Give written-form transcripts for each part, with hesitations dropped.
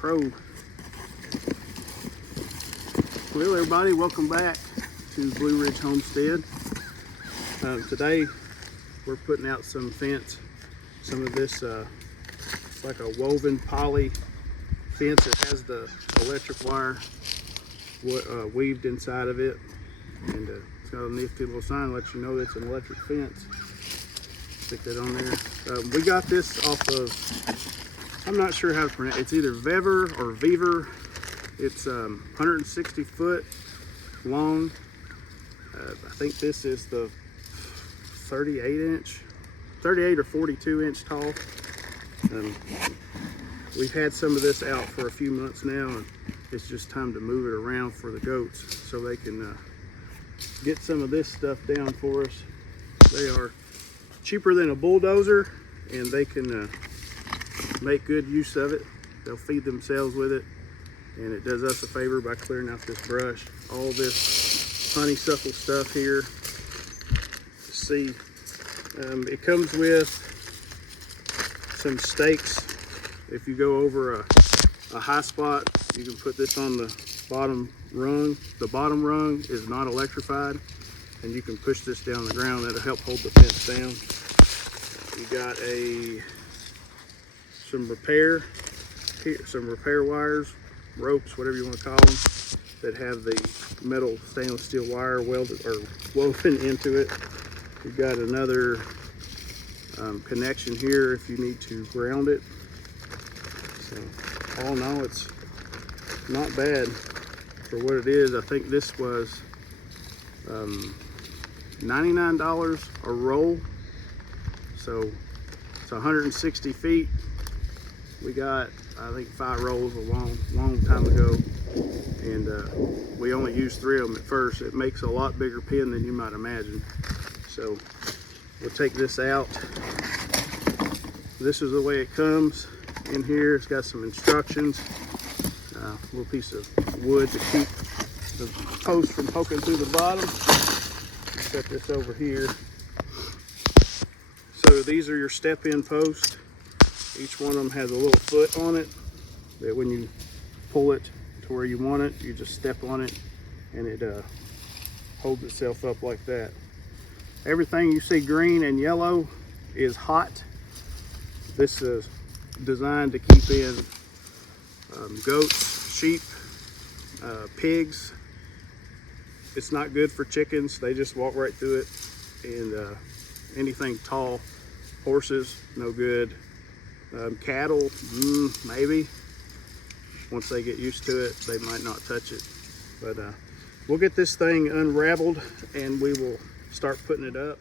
Pro. Hello everybody, welcome back to Blueridge Homestead. Today we're putting out some fence. Some of this, it's like a woven poly fence. It has the electric wire weaved inside of it, and it's got a nifty little sign that lets you know it's an electric fence. Stick that on there. We got this off of, I'm not sure how to pronounce it. It's either Vevor or Vevor. It's 160 foot long. I think this is the 38 or 42 inch tall. We've had some of this out for a few months now, and it's just time to move it around for the goats so they can get some of this stuff down for us. They are cheaper than a bulldozer, and they can make good use of it. They'll feed themselves with it, and it does us a favor by clearing out this brush. All this honeysuckle stuff here. See, it comes with some stakes. If you go over a high spot, you can put this on the bottom rung. The bottom rung is not electrified, and you can push this down the ground. That'll help hold the fence down. You got some repair wires, ropes, whatever you want to call them, that have the metal stainless steel wire welded or woven into it. You've got another connection here if you need to ground it. So all in all, it's not bad for what it is. I think this was $99 a roll. So it's 160 feet. We got, I think, 5 rolls a long time ago, and we only used 3 of them at first. It makes a lot bigger pin than you might imagine. So we'll take this out. This is the way it comes in here. It's got some instructions, a little piece of wood to keep the post from poking through the bottom. Set this over here. So these are your step-in posts. Each one of them has a little foot on it that when you pull it to where you want it, you just step on it, and it holds itself up like that. Everything you see green and yellow is hot. This is designed to keep in goats, sheep, pigs. It's not good for chickens. They just walk right through it. And anything tall, horses, no good. Cattle, maybe. Once they get used to it, they might not touch it. But we'll get this thing unraveled, and we will start putting it up.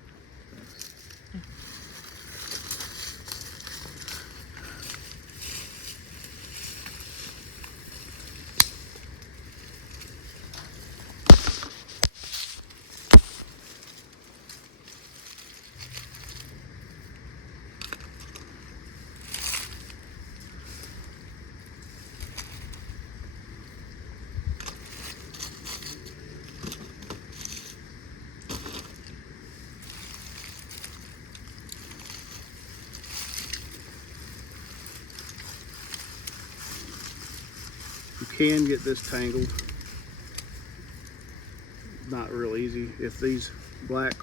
You can get this tangled. Not real easy. If these black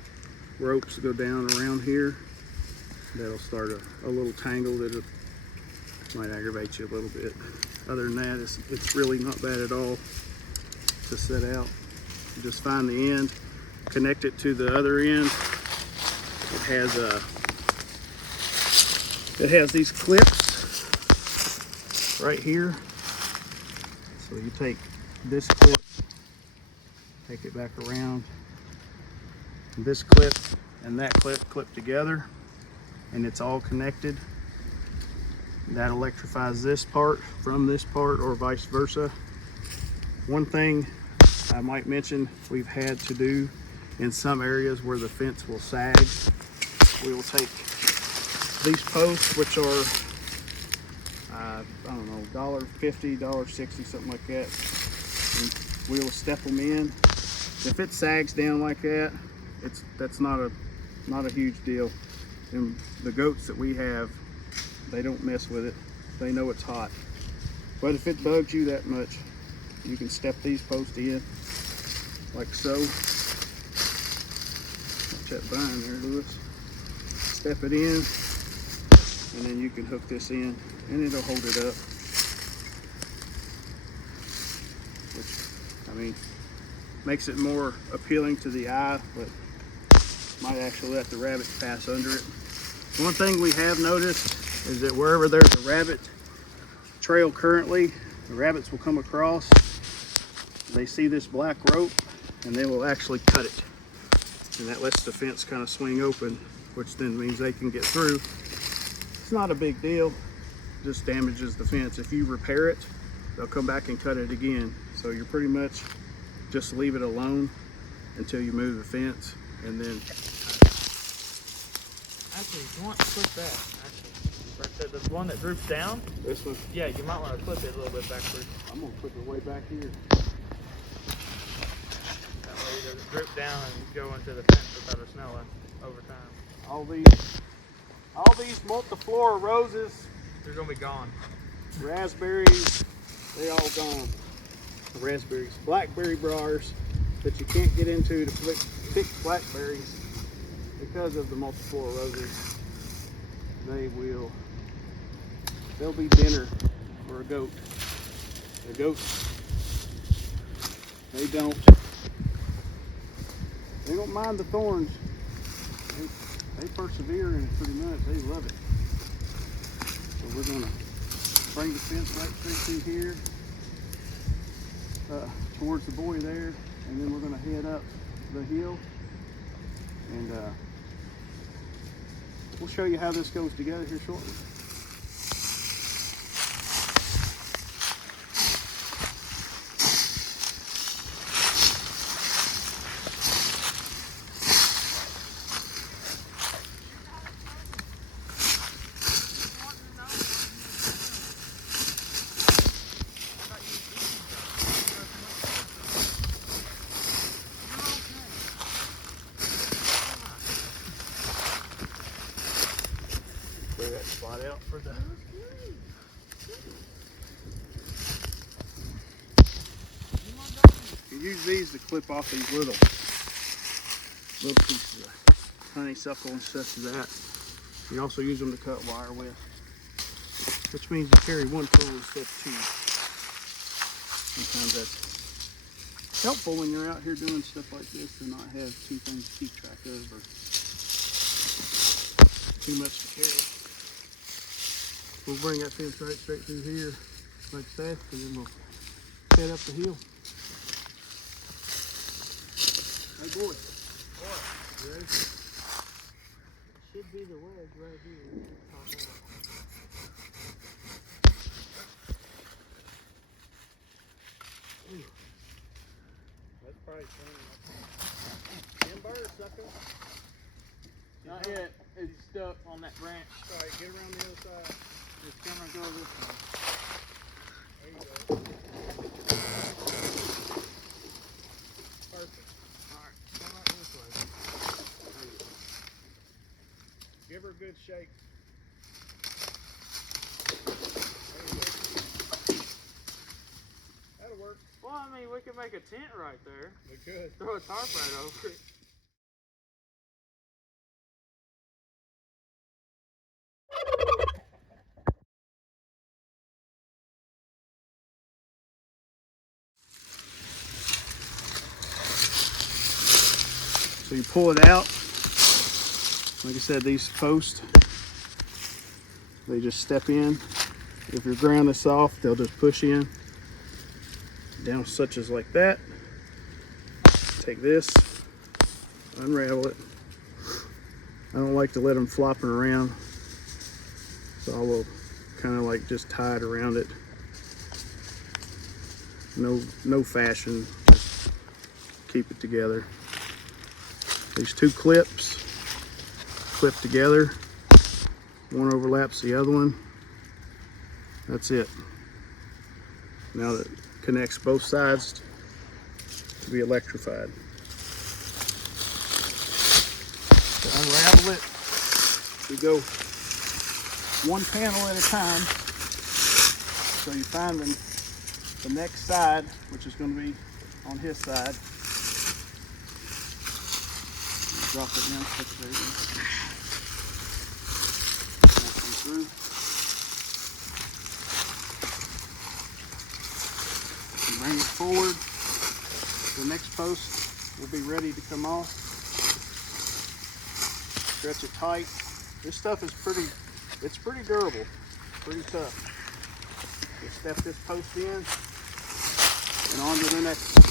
ropes go down around here, that'll start a little tangle that might aggravate you a little bit. Other than that, it's really not bad at all to set out. You just find the end, connect it to the other end. It has these clips right here. So you take this clip, take it back around, this clip and that clip together, and it's all connected. That electrifies this part from this part, or vice versa. One thing I might mention we've had to do in some areas where the fence will sag, we will take these posts, which are I don't know, $1.50, $1.60, something like that. And we will step them in. If it sags down like that, that's not a huge deal. And the goats that we have, they don't mess with it. They know it's hot. But if it bugs you that much, you can step these posts in like so. Watch that vine there, Lewis. Step it in, and then you can hook this in, and it'll hold it up. Which, I mean, makes it more appealing to the eye, but might actually let the rabbits pass under it. One thing we have noticed is that wherever there's a rabbit trail currently, the rabbits will come across, they see this black rope, and they will actually cut it. And that lets the fence kind of swing open, which then means they can get through. It's not a big deal, just damages the fence. If you repair it, they'll come back and cut it again. So you're pretty much just leave it alone until you move the fence, and then actually, you want to clip that. Actually, right there, the one that droops down. this one, Yeah, you might want to clip it a little bit backwards. I'm gonna put it way back here. That way it doesn't droop down and go into the fence without it snowing over time. All these multiflora roses, They're gonna be gone. raspberries, they all gone. Raspberries, blackberry briars that you can't get into to pick blackberries because of the multiflora roses. They'll be dinner for a goat. The goats, they don't mind the thorns. They persevere in it pretty much. They love it. So we're gonna bring the fence right straight through here, towards the buoy there, and then we're gonna head up the hill, and we'll show you how this goes together here shortly. Clear that spot out for the. You use these to clip off these little pieces of honeysuckle and such as that. You also use them to cut wire with, which means you carry one tool instead of two. Sometimes that's helpful when you're out here doing stuff like this, to not have two things to keep track of or too much to carry. We'll bring that fence right straight through here like that, and then we'll head up the hill. Hey boy. You ready? Should be the wedge right here. That's probably 10 birds, sucker. Not yet. It's stuck On that branch. All right, get around the other side. Just come and go this way. There you go. Perfect. Alright, come out this way. There you go. Give her a good shake. There you go. That'll work. Well, I mean, we could make a tent right there. We could. Throw a tarp right over it. So you pull it out. Like I said, these posts, they just step in. If your ground is soft, they'll just push in. Down such as like that. Take this, unravel it. I don't like to let them flopping around, so I will kind of like just tie it around it. No fashion, just keep it together. These two clips clip together. One overlaps the other one. That's it. Now that connects both sides to be electrified. To unravel it, we go one panel at a time. So you find the next side, which is going to be on his side. Drop it down, put it right in. Come through. And bring it forward. The next post will be ready to come off. Stretch it tight. This stuff is it's pretty durable, pretty tough. Just step this post in and on to the next one.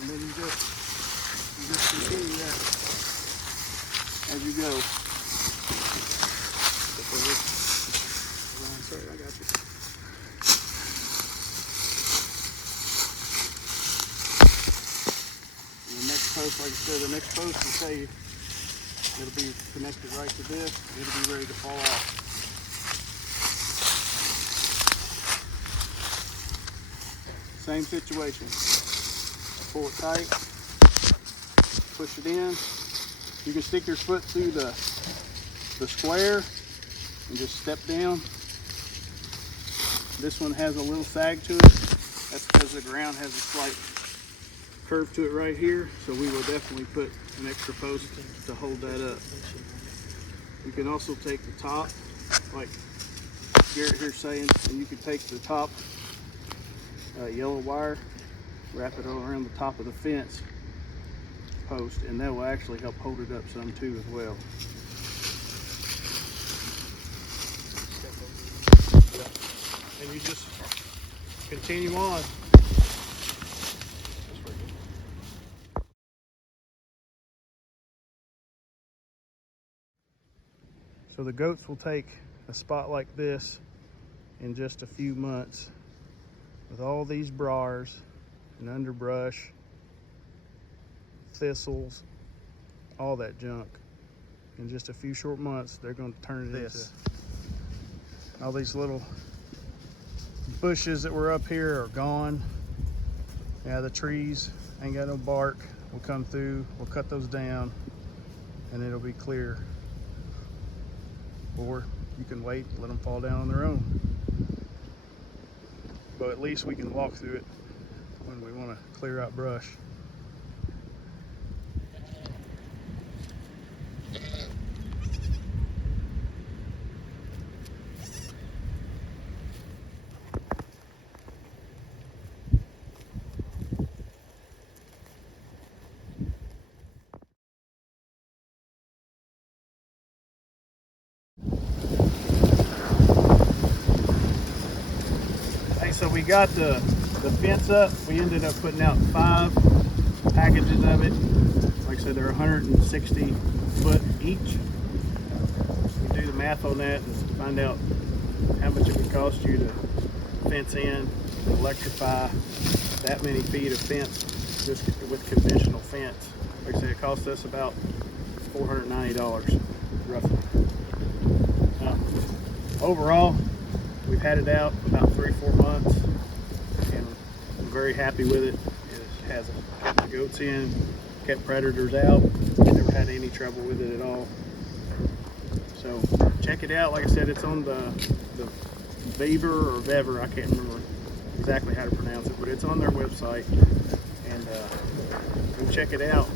And then you just continue that as you go. Sorry, I got you. And the next post, like I said, the next post will tell you it'll be connected right to this. It'll be ready to fall off. Same situation. Pull it tight, push it in. You can stick your foot through the square and just step down. This one has a little sag to it. That's because the ground has a slight curve to it right here. So we will definitely put an extra post to hold that up. You can also take the top, like Garrett here's saying, and you can take the top yellow wire, wrap it all around the top of the fence post, and that will actually help hold it up some too as well. And you just continue on. So the goats will take a spot like this in just a few months with all these briars and underbrush, thistles, all that junk. In just a few short months, they're going to turn it into all these little bushes that were up here are gone. Yeah, the trees ain't got no bark. We'll come through, we'll cut those down, and it'll be clear. Or you can wait and let them fall down on their own. But at least we can walk through it when we want to clear out brush. So we got the fence up. We ended up putting out 5 packages of it. Like I said, they're 160 foot each. You do the math on that and find out how much it would cost you to fence in and electrify that many feet of fence just with conventional fence. Like I said, it cost us about $490 roughly. Overall, we've had it out about 3-4 months, and I'm very happy with it. It has kept the goats in, kept predators out. Never had any trouble with it at all. So check it out. Like I said, it's on the Vevor or Vevor. I can't remember exactly how to pronounce it, but it's on their website, and go check it out.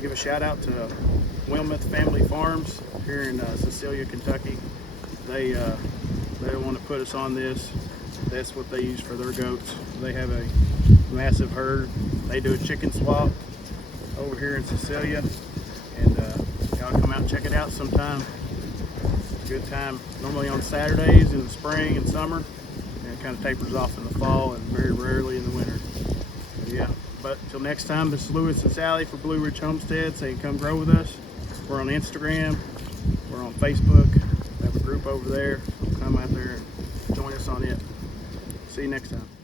Give a shout out to Wilmeth Family Farms here in Cecilia, Kentucky. They want to put us on this. That's what they use for their goats. They have a massive herd. They do a chicken swap over here in Cecilia, and y'all come out and check it out sometime. It's a good time. Normally on Saturdays in the spring and summer, and it kind of tapers off in the fall and very rarely in the winter. Yeah, but till next time, this is Lewis and Sally for Blueridge Homestead saying come grow with us. We're on Instagram, we're on Facebook. We have a group over there. Come out there and join us on it. See you next time.